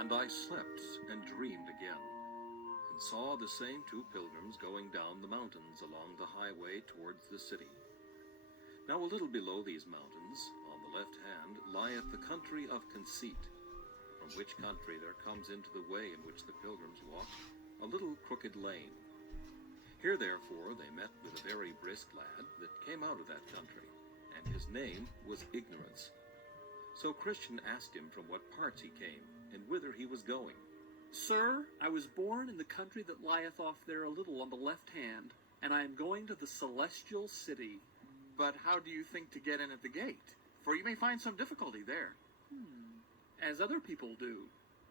And I slept and dreamed again, and saw the same two pilgrims going down the mountains along the highway towards the city. Now a little below these mountains, on the left hand, lieth the country of Conceit, from which country there comes into the way in which the pilgrims walked a little crooked lane. Here therefore they met with a very brisk lad that came out of that country, and his name was Ignorance. So Christian asked him from what parts he came, and whither he was going. Sir, I was born in the country that lieth off there a little on the left hand, and I am going to the celestial city. But how do you think to get in at the gate? For you may find some difficulty there. As other people do.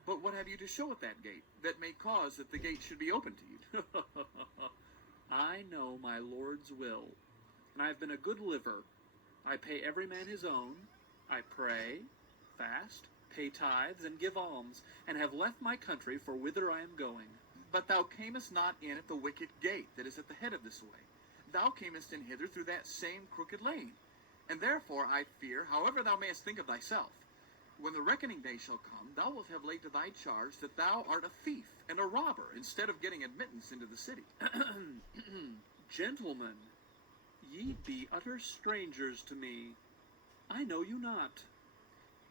But what have you to show at that gate, that may cause that the gate should be open to you? I know my Lord's will, and I have been a good liver. I pay every man his own. I pray, fast, pay tithes, and give alms, and have left my country for whither I am going. But thou camest not in at the wicket gate that is at the head of this way. Thou camest in hither through that same crooked lane. And therefore I fear, however thou mayest think of thyself, when the reckoning day shall come, thou wilt have laid to thy charge that thou art a thief and a robber, instead of getting admittance into the city. Gentlemen, ye be utter strangers to me. I know you not.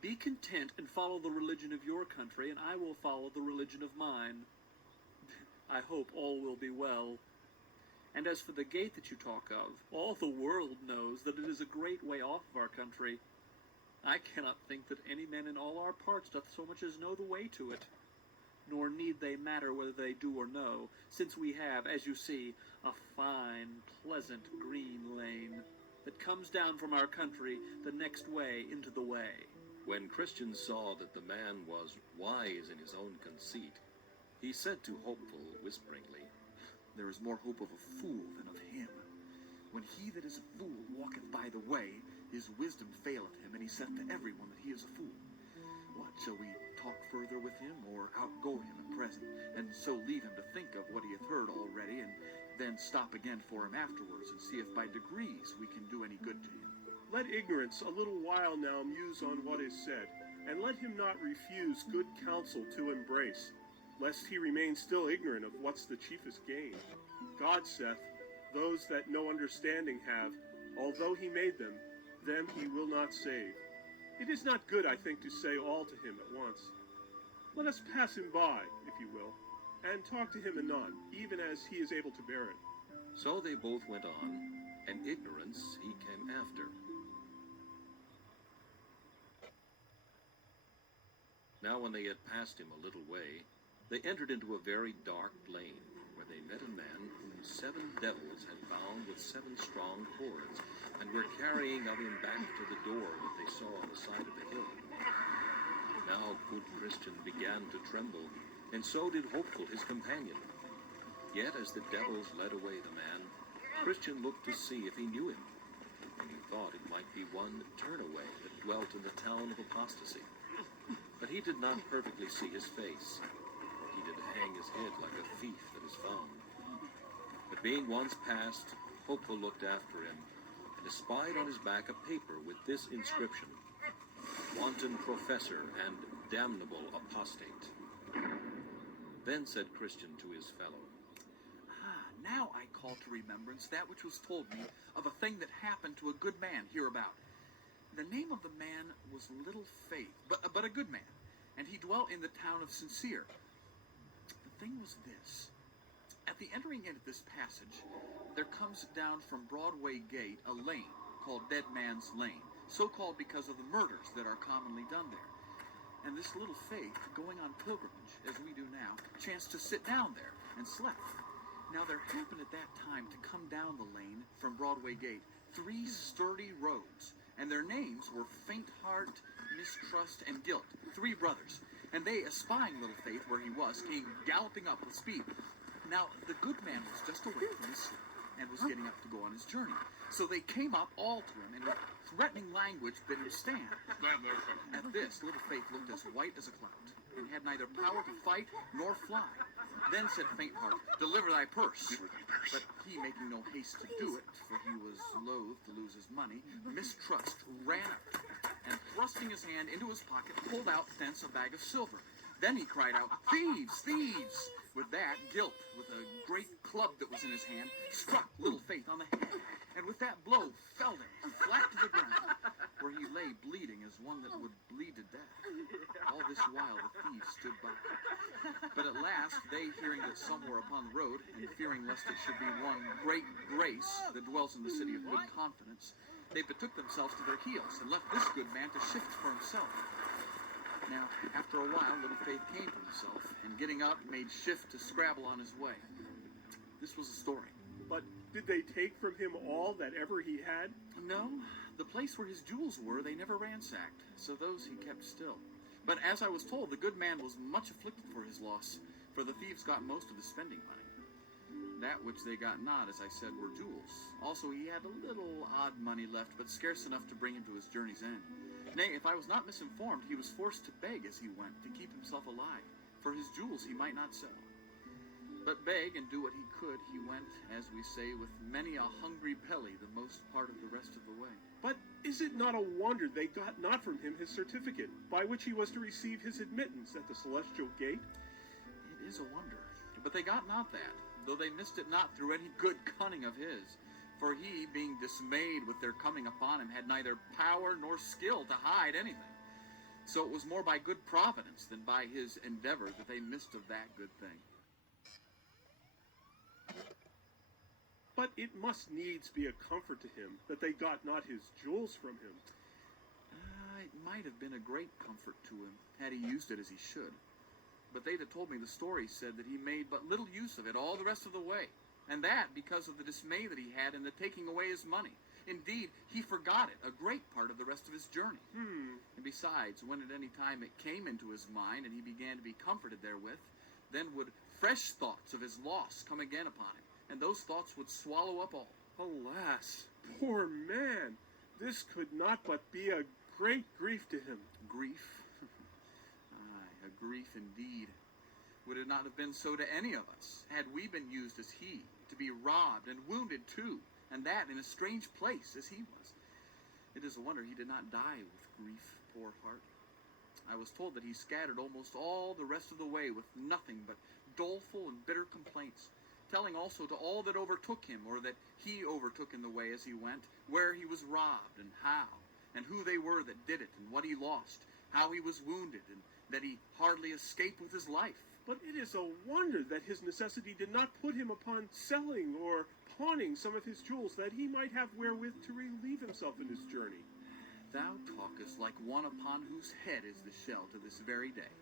Be content and follow the religion of your country, and I will follow the religion of mine. I hope all will be well. And as for the gate that you talk of, all the world knows that it is a great way off of our country. I cannot think that any man in all our parts doth so much as know the way to it. Nor need they matter whether they do or no, since we have, as you see, a fine, pleasant green lane that comes down from our country the next way into the way. When Christian saw that the man was wise in his own conceit, he said to Hopeful whisperingly, There is more hope of a fool than of him. When he that is a fool walketh by the way, his wisdom faileth him, and he saith to everyone that he is a fool. What, shall we talk further with him, or outgo him at present, and so leave him to think of what he hath heard already, and then stop again for him afterwards, and see if by degrees we can do any good to him? Let Ignorance a little while now muse on what is said, and let him not refuse good counsel to embrace, lest he remain still ignorant of what's the chiefest gain. God saith, Those that no understanding have, although he made them he will not save. It is not good, I think, to say all to him at once. Let us pass him by, if you will, and talk to him anon, even as he is able to bear it. So they both went on, and Ignorance he came after. Now when they had passed him a little way, they entered into a very dark lane, where they met a man whom 7 devils had bound with 7 strong cords, and were carrying of him back to the door that they saw on the side of the hill. Now good Christian began to tremble, and so did Hopeful his companion. Yet as the devils led away the man, Christian looked to see if he knew him, and he thought it might be one Turnaway that dwelt in the town of Apostasy. But he did not perfectly see his face. He did hang his head like a thief that is found. But being once past, Hopeful looked after him, and espied on his back a paper with this inscription, Wanton Professor and Damnable Apostate. Then said Christian to his fellow, Now I call to remembrance that which was told me of a thing that happened to a good man hereabout. The name of the man was Little Faith, but a good man, and he dwelt in the town of Sincere. The thing was this. At the entering into this passage, there comes down from Broadway Gate a lane called Dead Man's Lane, so called because of the murders that are commonly done there. And this Little Faith, going on pilgrimage, as we do now, chanced to sit down there and slept. Now there happened at that time to come down the lane from Broadway Gate 3 sturdy rogues, and their names were Faint Heart, Mistrust, and Guilt, 3 brothers. And they, espying Little Faith where he was, came galloping up with speed. Now the good man was just awake from his sleep, and was getting up to go on his journey. So they came up all to him, and with threatening language bid him stand. At this, Little Faith looked as white as a cloud, and had neither power to fight nor fly. Then said Faint Heart, Deliver thy purse. But he, making no haste to do it, for he was loath to lose his money, Mistrust ran up, and thrusting his hand into his pocket, pulled out thence a bag of silver. Then he cried out, "Thieves! Thieves!" With that, Gilt, with a great club that was in his hand, struck Little Faith on the head, and with that blow felled him flat to the ground, where he lay bleeding as one that would bleed to death. All this while the thieves stood by. But at last, they, hearing that some were upon the road, and fearing lest it should be one great grace that dwells in the city of good confidence, they betook themselves to their heels, and left this good man to shift for himself. Now, after a while, Little Faith came to himself, and getting up, made shift to scrabble on his way. This was the story. But did they take from him all that ever he had? No, the place where his jewels were they never ransacked, so those he kept still. But as I was told, the good man was much afflicted for his loss, for the thieves got most of his spending money. That which they got not, as I said, were jewels. Also, he had a little odd money left, but scarce enough to bring him to his journey's end. Nay, if I was not misinformed, he was forced to beg as he went to keep himself alive, for his jewels he might not sell. But beg and do what he could, he went, as we say, with many a hungry belly the most part of the rest of the way. But is it not a wonder they got not from him his certificate, by which he was to receive his admittance at the celestial gate? It is a wonder. But they got not that, though they missed it not through any good cunning of his. For he, being dismayed with their coming upon him, had neither power nor skill to hide anything. So it was more by good providence than by his endeavor that they missed of that good thing. But it must needs be a comfort to him that they got not his jewels from him. It might have been a great comfort to him, had he used it as he should. But they that told me the story said that he made but little use of it all the rest of the way, and that because of the dismay that he had in the taking away his money. Indeed, he forgot it a great part of the rest of his journey. And besides, when at any time it came into his mind, and he began to be comforted therewith, then would fresh thoughts of his loss come again upon him, and those thoughts would swallow up all. Alas, poor man, this could not but be a great grief to him. Grief? Aye, a grief indeed. Would it not have been so to any of us, had we been used as he, to be robbed and wounded too, and that in a strange place as he was? It is a wonder he did not die with grief, poor heart. I was told that he scattered almost all the rest of the way with nothing but doleful and bitter complaints, telling also to all that overtook him, or that he overtook in the way as he went, where he was robbed, and how, and who they were that did it, and what he lost, how he was wounded, and that he hardly escaped with his life. But it is a wonder that his necessity did not put him upon selling or pawning some of his jewels, that he might have wherewith to relieve himself in his journey. Thou talkest like one upon whose head is the shell to this very day.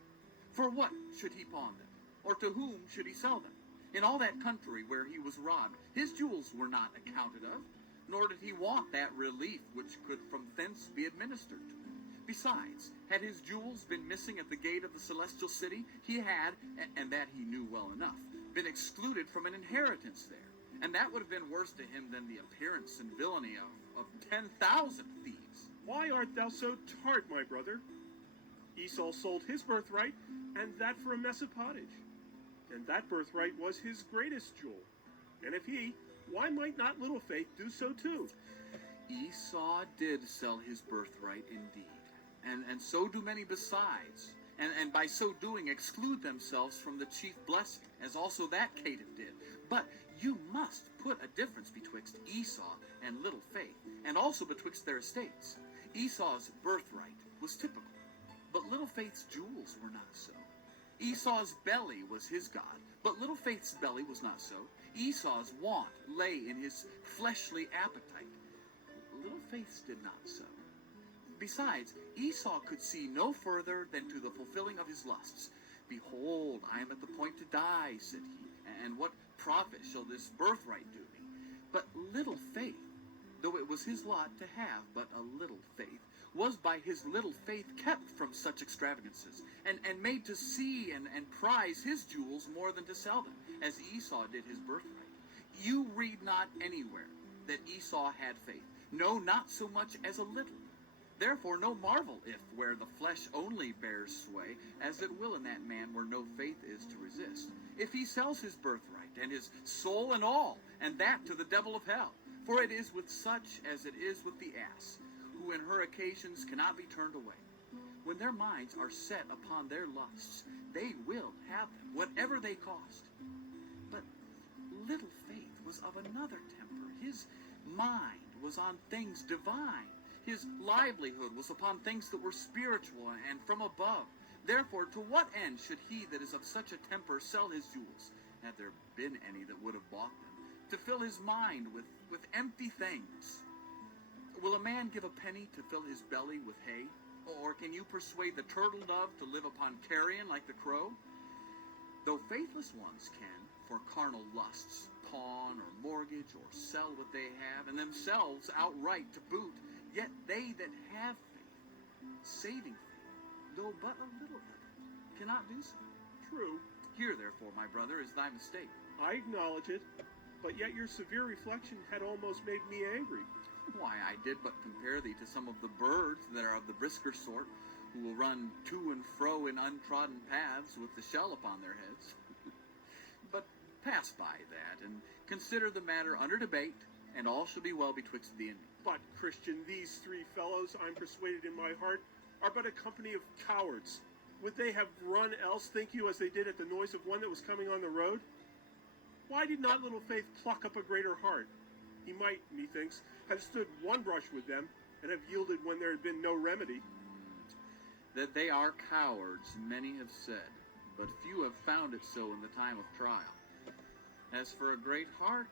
For what should he pawn them, or to whom should he sell them? In all that country where he was robbed, his jewels were not accounted of, nor did he want that relief which could from thence be administered. Besides, had his jewels been missing at the gate of the celestial city, he had, and that he knew well enough, been excluded from an inheritance there, and that would have been worse to him than the appearance and villainy of 10,000 thieves. Why art thou so tart, my brother? Esau sold his birthright, and that for a mess of pottage. And that birthright was his greatest jewel. And if he, why might not Little Faith do so too? Esau did sell his birthright indeed, and so do many besides, and by so doing exclude themselves from the chief blessing, as also that caitiff did. But you must put a difference betwixt Esau and Little Faith, and also betwixt their estates. Esau's birthright was typical, but Little Faith's jewels were not so. Esau's belly was his god, but Little Faith's belly was not so. Esau's want lay in his fleshly appetite. Little Faith's did not so. Besides, Esau could see no further than to the fulfilling of his lusts. Behold, I am at the point to die, said he, and what profit shall this birthright do me? But Little Faith, though it was his lot to have but a little faith, was by his little faith kept from such extravagances, and made to see and prize his jewels more than to sell them, as Esau did his birthright. You read not anywhere that Esau had faith, no, not so much as a little. Therefore no marvel if, where the flesh only bears sway, as it will in that man where no faith is to resist, if he sells his birthright, and his soul and all, and that to the devil of hell. For it is with such as it is with the ass, who in her occasions cannot be turned away. When their minds are set upon their lusts, they will have them, whatever they cost. But little Faith was of another temper. His mind was on things divine. His livelihood was upon things that were spiritual and from above. Therefore, to what end should he that is of such a temper sell his jewels, had there been any that would have bought them, to fill his mind with empty things? Will a man give a penny to fill his belly with hay? Or can you persuade the turtle dove to live upon carrion like the crow? Though faithless ones can, for carnal lusts, pawn or mortgage or sell what they have, and themselves outright to boot, yet they that have faith, saving faith, though but a little of it, cannot do so. True. Here, therefore, my brother, is thy mistake. I acknowledge it, but yet your severe reflection had almost made me angry. Why, I did but compare thee to some of the birds that are of the brisker sort, who will run to and fro in untrodden paths with the shell upon their heads. But pass by that, and consider the matter under debate, and all shall be well betwixt thee and me. But, Christian, these three fellows, I'm persuaded in my heart, are but a company of cowards. Would they have run else, think you, as they did at the noise of one that was coming on the road? Why did not little Faith pluck up a greater heart? He might, methinks, have stood one brush with them, and have yielded when there had been no remedy. That they are cowards, many have said, but few have found it so in the time of trial. As for a great heart,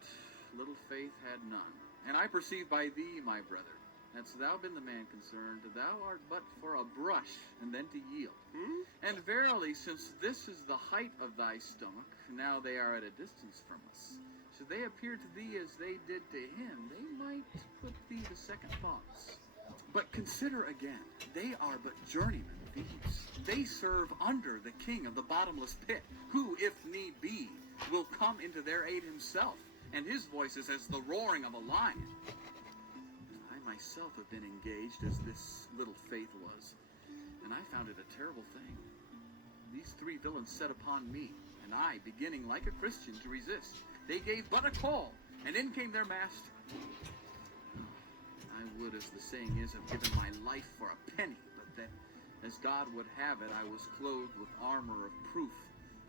little Faith had none. And I perceive by thee, my brother, hadst thou been the man concerned, thou art but for a brush, and then to yield. And verily, since this is the height of thy stomach, now they are at a distance from us. Should they appear to thee as they did to him, they might put thee to second thoughts. But consider again, they are but journeymen thieves. They serve under the king of the bottomless pit, who, if need be, will come into their aid himself, and his voice is as the roaring of a lion. I myself have been engaged as this little Faith was, and I found it a terrible thing. These three villains set upon me, and I, beginning like a Christian to resist, they gave but a call, and in came their master. I would, as the saying is, have given my life for a penny, but that, as God would have it, I was clothed with armor of proof.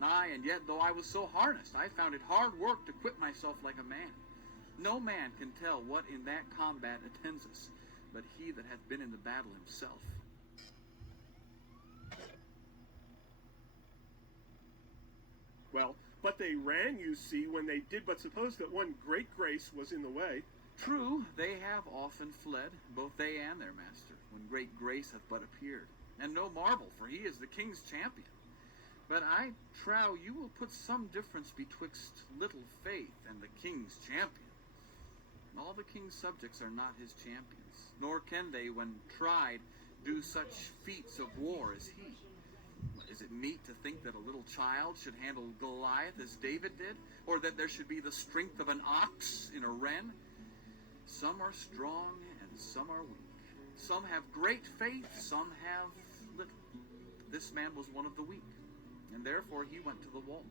Aye, and yet, though I was so harnessed, I found it hard work to quit myself like a man. No man can tell what in that combat attends us, but he that hath been in the battle himself. Well, but they ran, you see, when they did but suppose that one great grace was in the way. True, they have often fled, both they and their master, when great grace hath but appeared. And no marvel, for he is the king's champion. But I trow you will put some difference betwixt little Faith and the king's champion. All the king's subjects are not his champions, nor can they, when tried, do such feats of war as he. Is it meet to think that a little child should handle Goliath as David did, or that there should be the strength of an ox in a wren? Some are strong and some are weak. Some have great faith, some have little. This man was one of the weak, and therefore he went to the wall.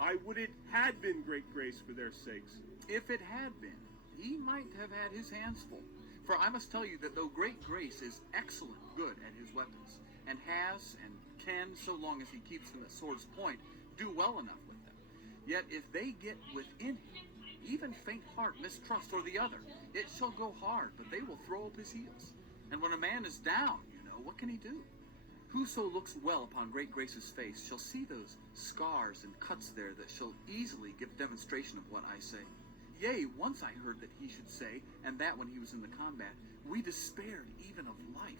I would it had been great grace for their sakes. If it had been, he might have had his hands full. For I must tell you that though great grace is excellent good at his weapons, and has and can, so long as he keeps them at sword's point, do well enough with them, yet if they get within him, even faint heart, mistrust, or the other, it shall go hard, but they will throw up his heels. And when a man is down, what can he do? Whoso looks well upon great grace's face shall see those scars and cuts there that shall easily give demonstration of what I say. Yea, once I heard that he should say, and that when he was in the combat, we despaired even of life.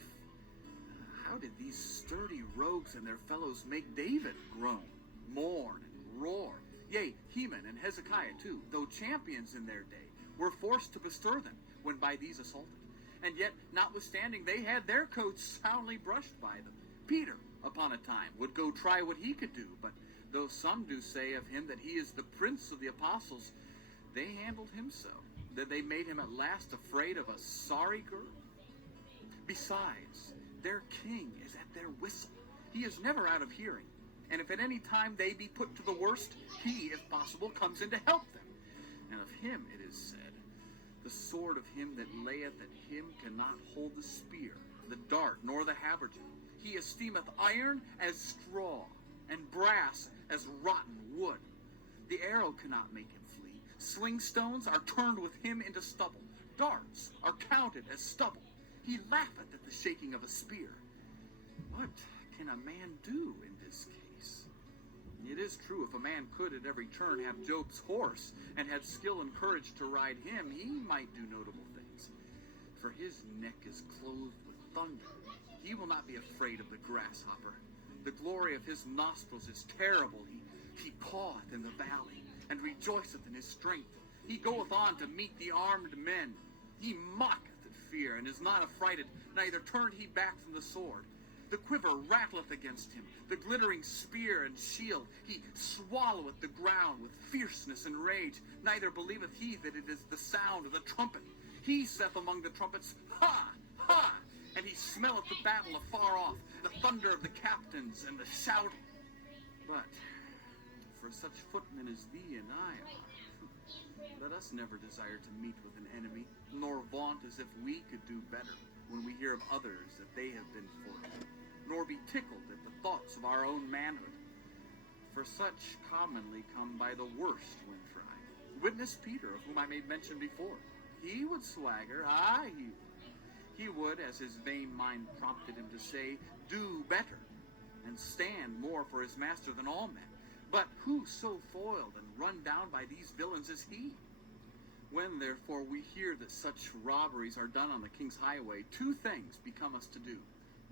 How did these sturdy rogues and their fellows make David groan, mourn, and roar? Yea, Heman and Hezekiah too, though champions in their day, were forced to bestir them when by these assaulted. And yet, notwithstanding, they had their coats soundly brushed by them. Peter, upon a time, would go try what he could do, but though some do say of him that he is the prince of the apostles, they handled him so, that they made him at last afraid of a sorry girl. Besides, their king is at their whistle. He is never out of hearing, and if at any time they be put to the worst, he, if possible, comes in to help them. And of him it is said, the sword of him that layeth at him cannot hold the spear, the dart, nor the habergeon. He esteemeth iron as straw. and brass as rotten wood. The arrow cannot make him flee. Sling stones are turned with him into stubble. Darts are counted as stubble. He laugheth at the shaking of a spear. What can a man do in this case? It is true, if a man could at every turn have Job's horse, and had skill and courage to ride him, he might do notable things. For his neck is clothed with thunder. He will not be afraid of the grasshopper. The glory of his nostrils is terrible. He paweth in the valley, and rejoiceth in his strength. He goeth on to meet the armed men. He mocketh at fear, and is not affrighted, neither turned he back from the sword. The quiver rattleth against him, the glittering spear and shield. He swalloweth the ground with fierceness and rage, neither believeth he that it is the sound of the trumpet. He saith among the trumpets, Ha! Ha! And he smelleth the battle afar off, the thunder of the captains and the shouting. But for such footmen as thee and I are, let us never desire to meet with an enemy, nor vaunt as if we could do better when we hear of others that they have been foiled, nor be tickled at the thoughts of our own manhood. For such commonly come by the worst when tried. Witness Peter, of whom I made mention before. He would swagger, aye, he would. He would, as his vain mind prompted him to say, do better, and stand more for his master than all men. But who so foiled and run down by these villains as he? When, therefore, we hear that such robberies are done on the king's highway, two things become us to do.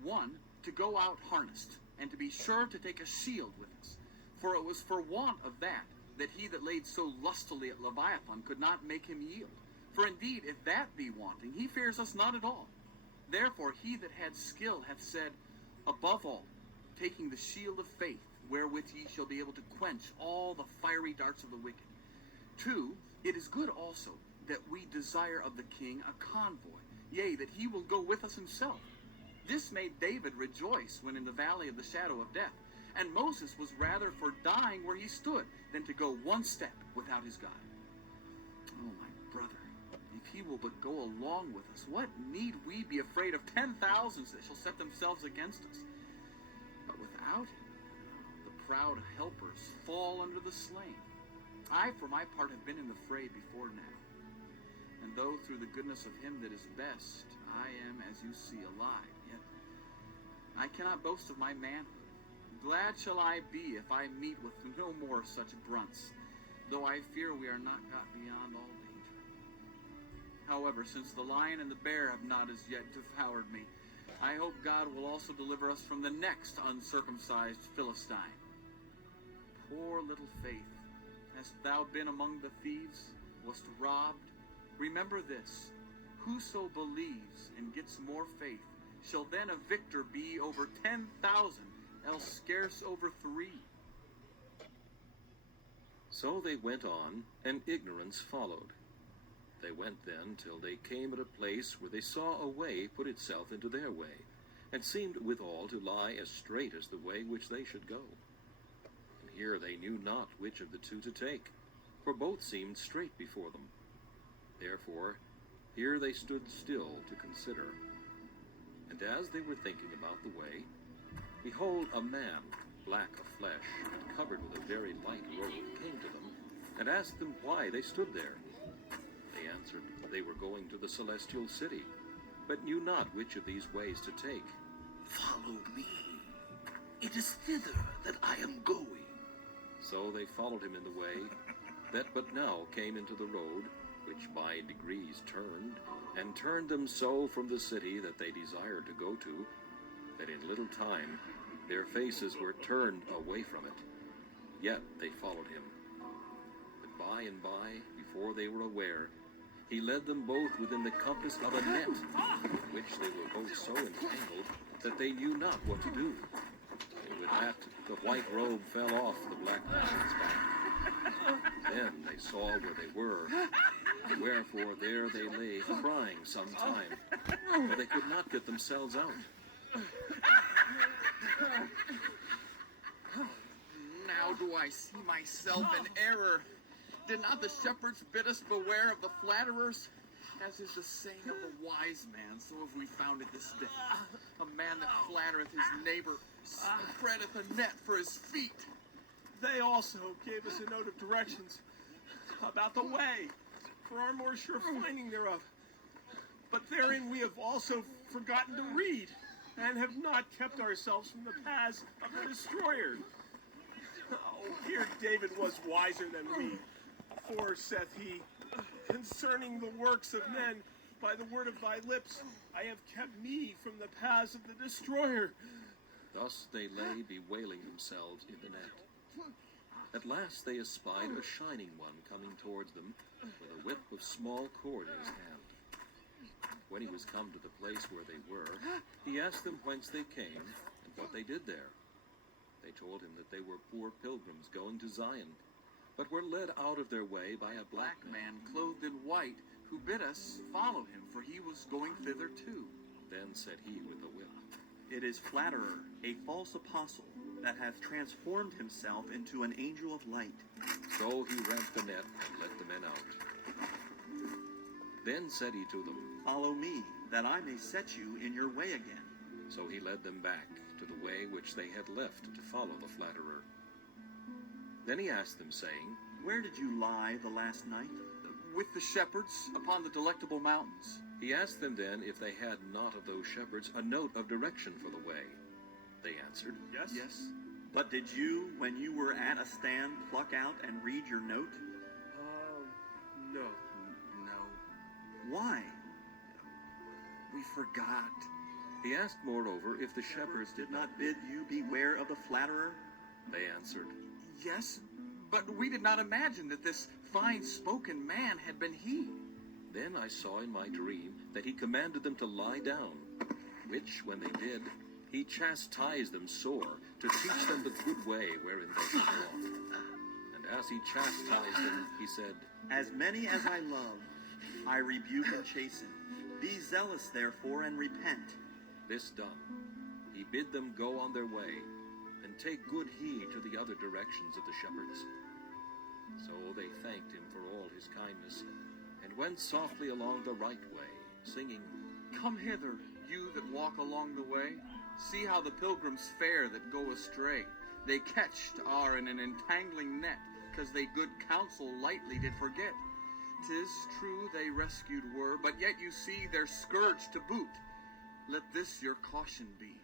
One, to go out harnessed, and to be sure to take a shield with us. For it was for want of that he that laid so lustily at Leviathan could not make him yield. For indeed, if that be wanting, he fears us not at all. Therefore he that had skill hath said, above all, taking the shield of faith, wherewith ye shall be able to quench all the fiery darts of the wicked. 2, it is good also that we desire of the king a convoy, yea, that he will go with us himself. This made David rejoice when in the valley of the shadow of death, and Moses was rather for dying where he stood than to go one step without his God. Oh, my brother, if he will but go along with us, what need we be afraid of 10,000s that shall set themselves against us? But without him, the proud helpers fall under the slain. I, for my part, have been in the fray before now. And though through the goodness of him that is best, I am, as you see, alive, yet I cannot boast of my manhood. Glad shall I be if I meet with no more such brunts, though I fear we are not got beyond all danger. However, since the lion and the bear have not as yet devoured me, I hope God will also deliver us from the next uncircumcised Philistine. Poor little faith, hast thou been among the thieves, wast robbed? Remember this, whoso believes and gets more faith, shall then a victor be over 10,000, else scarce over 3. So they went on, and ignorance followed. They went then till they came at a place where they saw a way put itself into their way, and seemed withal to lie as straight as the way which they should go. And here they knew not which of the two to take, for both seemed straight before them. Therefore here they stood still to consider. And as they were thinking about the way, behold, a man, black of flesh, and covered with a very light robe, came to them, and asked them why they stood there. They answered, they were going to the celestial city, but knew not which of these ways to take. Follow me. It is thither that I am going. So they followed him in the way, that but now came into the road, which by degrees turned them so from the city that they desired to go to, that in little time their faces were turned away from it. Yet they followed him. But by and by, before they were aware, he led them both within the compass of a net, in which they were both so entangled that they knew not what to do. And with that, the white robe fell off the black man's back. Then they saw where they were, wherefore there they lay crying some time, for they could not get themselves out. Now do I see myself in error. Did not the shepherds bid us beware of the flatterers? As is the saying of a wise man, so have we found it this day. A man that flattereth his neighbor spreadeth a net for his feet. They also gave us a note of directions about the way for our more sure finding thereof. But therein we have also forgotten to read, and have not kept ourselves from the paths of the destroyer. Oh, here David was wiser than we. For, saith he, concerning the works of men, by the word of thy lips, I have kept me from the paths of the destroyer. Thus they lay bewailing themselves in the net. At last they espied a shining one coming towards them, with a whip of small cord in his hand. When he was come to the place where they were, he asked them whence they came, and what they did there. They told him that they were poor pilgrims going to Zion, but were led out of their way by a black man. Clothed in white, who bid us follow him, for he was going thither too. Then said he with the whip, It is Flatterer, a false apostle, that hath transformed himself into an angel of light. So he rent the net and let the men out. Then said he to them, Follow me, that I may set you in your way again. So he led them back to the way which they had left to follow the flatterer. Then he asked them, saying, Where did you lie the last night? With the shepherds upon the Delectable Mountains. He asked them then if they had not of those shepherds a note of direction for the way. They answered, Yes? Yes? But did you, when you were at a stand, pluck out and read your note? No. No. Why? We forgot. He asked moreover if the shepherds Did not bid you beware of the flatterer? They answered, Yes, but we did not imagine that this fine-spoken man had been he. Then I saw in my dream that he commanded them to lie down, which, when they did, he chastised them sore, to teach them the good way wherein they should walk. And as he chastised them, he said, As many as I love, I rebuke and chasten. Be zealous, therefore, and repent. This done, he bid them go on their way, and take good heed to the other directions of the shepherds. So they thanked him for all his kindness, and went softly along the right way, singing, Come hither, you that walk along the way. See how the pilgrims fare that go astray. They catched are in an entangling net, 'cause they good counsel lightly did forget. 'Tis true they rescued were, but yet you see they're scourged to boot. Let this your caution be.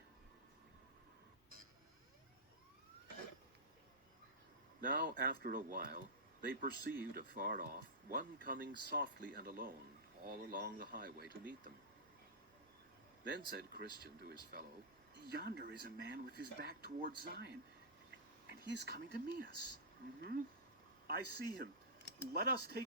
Now after a while they perceived afar off one coming softly and alone, all along the highway to meet them. Then said Christian to his fellow, Yonder is a man with his back towards Zion, and he is coming to meet us. I see him. Let us take